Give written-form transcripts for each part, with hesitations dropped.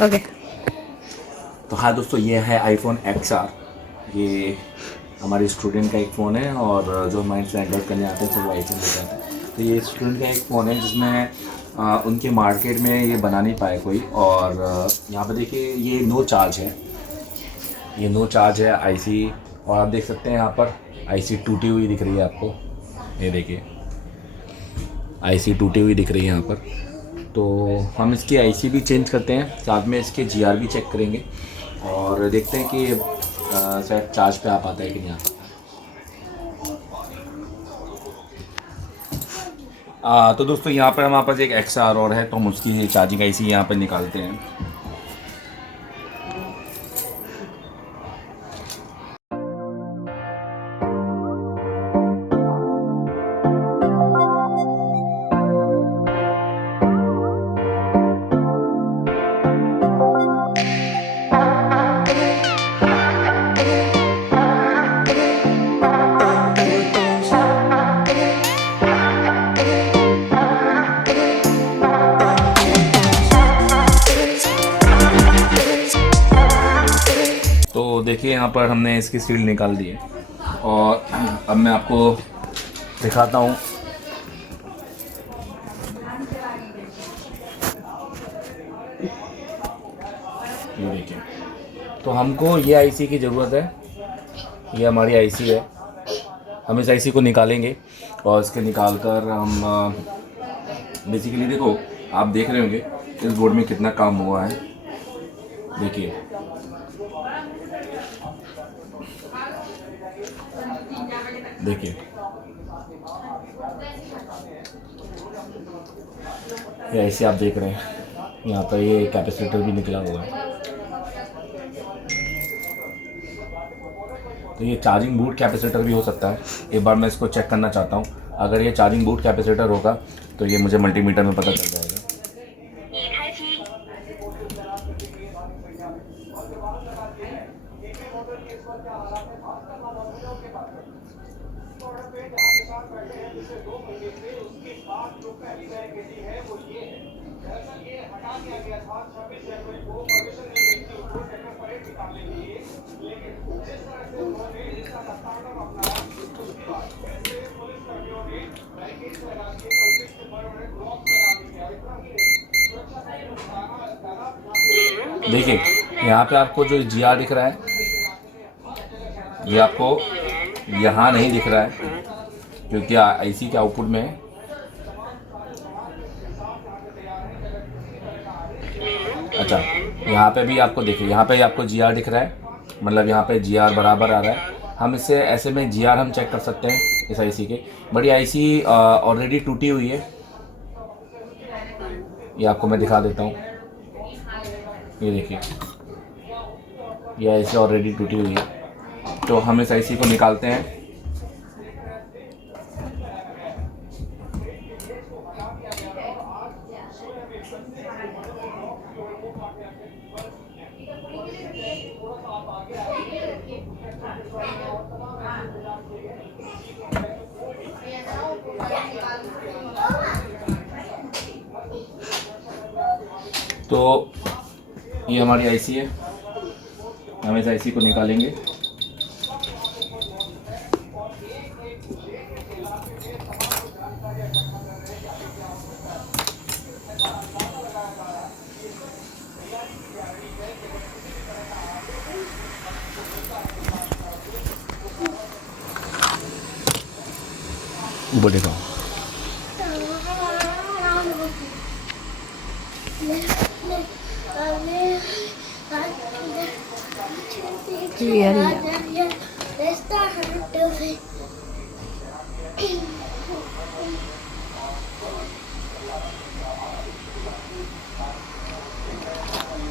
Okay. तो हाँ दोस्तों, ये है आईफोन XR। ये हमारे स्टूडेंट का एक फ़ोन है, और जो हमारे से एंड्रॉइड करने आते हैं तो वो आईफोन लेते हैं। तो ये स्टूडेंट का एक फ़ोन है जिसमें उनके मार्केट में ये बना नहीं पाए कोई। और यहाँ पर देखिए, ये नो चार्ज है। ये नो चार्ज है आईसी। और आप देख सकते हैं यहाँ पर आईसी टूटी हुई दिख रही है आपको। ये देखिए, आईसी टूटी हुई दिख रही है यहाँ पर। तो हम इसकी आईसी भी चेंज करते हैं, साथ में इसके जीआर भी चेक करेंगे और देखते हैं कि शायद चार्ज पे आ पाता है कि नहीं आ पाता है। तो दोस्तों, यहाँ पर हमारे पास एक XR और है, तो हम उसकी चार्जिंग आईसी यहाँ पर निकालते हैं। तो देखिए, यहाँ पर हमने इसकी सील निकाल दी है, और अब मैं आपको दिखाता हूँ। ये देखिए, तो हमको ये आईसी की ज़रूरत है। ये हमारी आईसी है। हम इस आईसी को निकालेंगे, और इसके निकाल कर हम बेसिकली, देखो आप देख रहे होंगे इस बोर्ड में कितना काम हुआ है। देखिए, देखिए ये ऐसे आप देख रहे हैं, यहाँ पर ये कैपेसिटर भी निकला हुआ है। तो ये चार्जिंग बूट कैपेसिटर भी हो सकता है। एक बार मैं इसको चेक करना चाहता हूँ। अगर ये चार्जिंग बूट कैपेसिटर होगा तो ये मुझे मल्टीमीटर में पता चल जाएगा। देखिए, यहाँ पे आपको जो GR दिख रहा है, ये आपको यहाँ नहीं दिख रहा है क्योंकि आईसी के आउटपुट में है। अच्छा, यहाँ पे भी आपको देखिए, यहाँ पे आपको GR दिख रहा है, मतलब यहाँ पे GR बराबर आ रहा है। हम इससे ऐसे में GR हम चेक कर सकते हैं इस आईसी के। बड़ी आईसी ऑलरेडी टूटी हुई है, ये आपको मैं दिखा देता हूँ। ये देखिए, ये आईसी ऑलरेडी टूटी हुई है। तो हम इस आईसी को निकालते हैं। तो ये हमारी आईसी है, हम इस आईसी को निकालेंगे। ऊपर दिखाओ।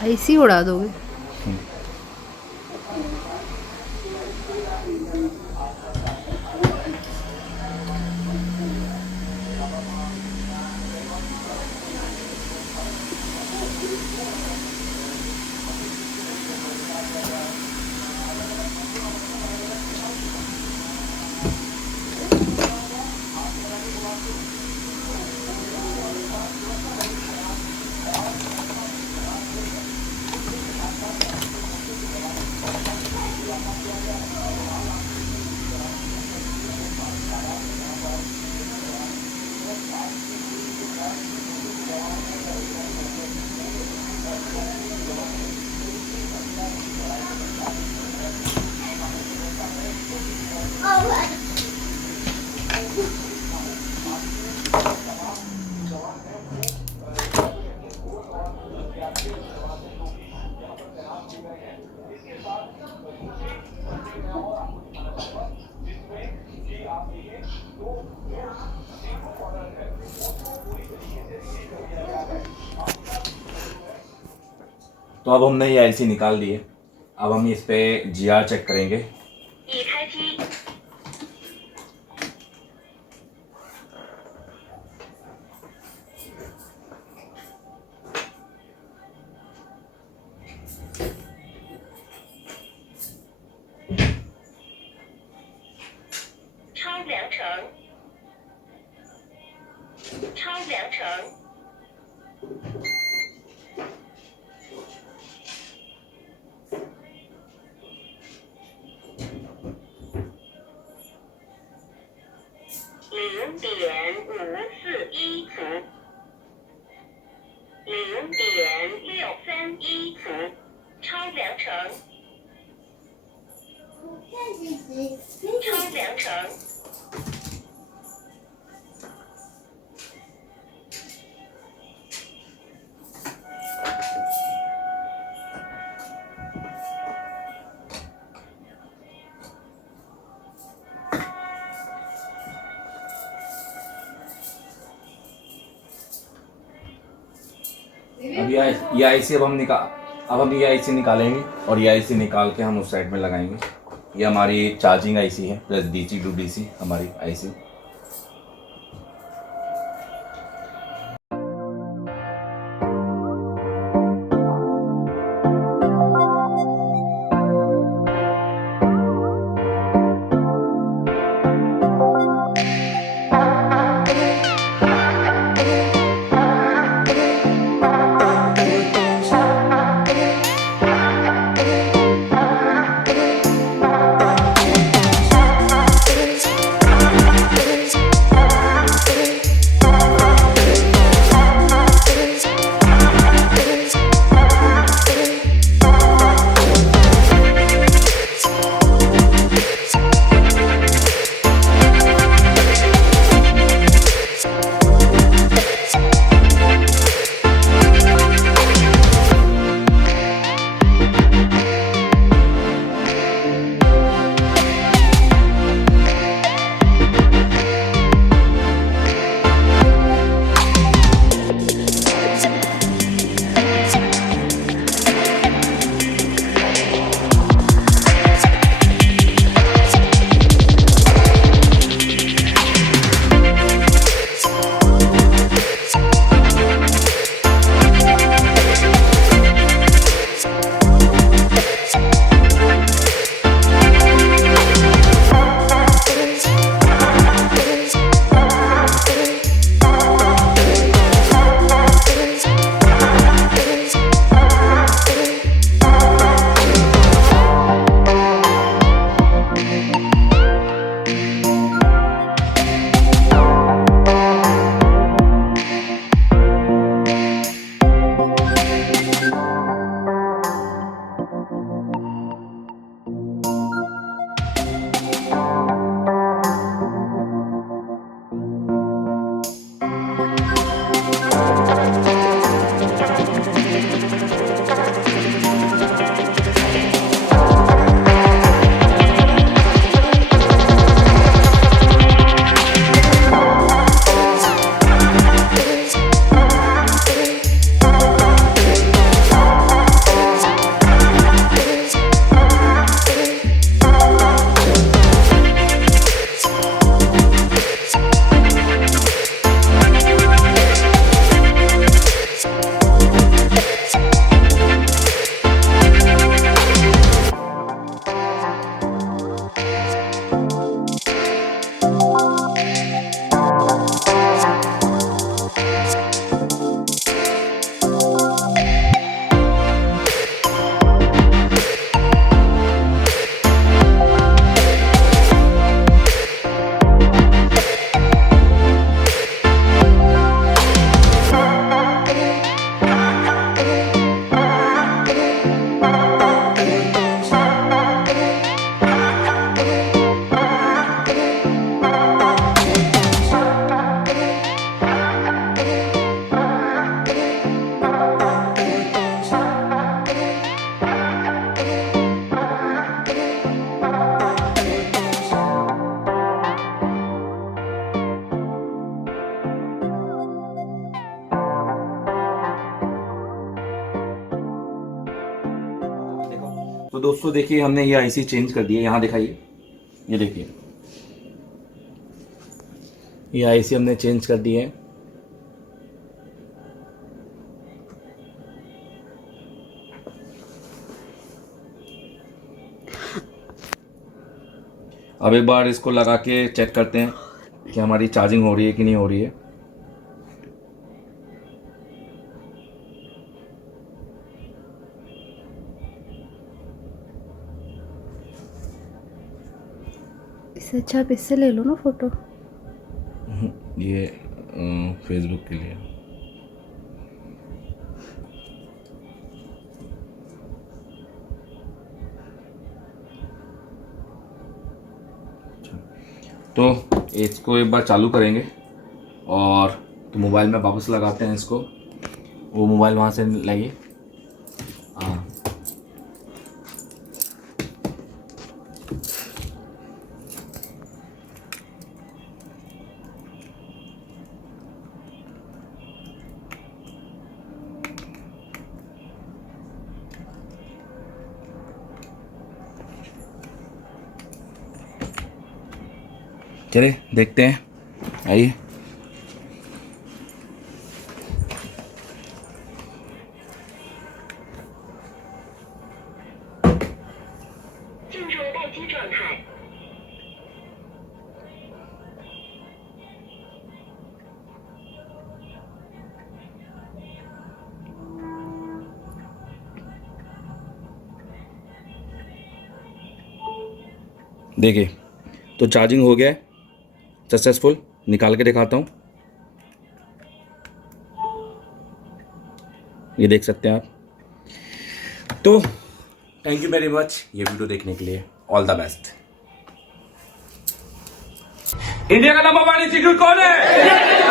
आईसी उड़ा दोगे? तो अब हमने ये आईसी निकाल दी है। अब हम इस पे जीआर चेक करेंगे। 已开机， 超良城，超良城，0.541伏，0.631伏，超良城，超良城。 अब ये आईसी अब हम ये आईसी निकालेंगे और ये आईसी निकाल के हम उस साइड में लगाएंगे। ये हमारी चार्जिंग आईसी है प्लस डीसी टू डीसी हमारी आईसी। तो दोस्तों देखिए हमने ये आईसी चेंज कर दी है, यहाँ दिखाइए, ये देखिए ये आईसी हमने चेंज कर दी है। अब एक बार इसको लगा के चेक करते हैं कि हमारी चार्जिंग हो रही है कि नहीं हो रही है। इससे अच्छा आप इससे ले लो ना फोटो। ये फेसबुक के लिए। तो इसको एक बार चालू करेंगे और तो मोबाइल में वापस लगाते हैं इसको। वो मोबाइल वहाँ से लाइए। हाँ चलिए देखते हैं, आइए। देखिए तो चार्जिंग हो गया है सक्सेसफुल। निकाल के दिखाता हूँ, ये देख सकते हैं आप। तो थैंक यू वेरी मच ये वीडियो देखने के लिए। All the best. इंडिया का नंबर 1 इंस्टीट्यूट कौन है?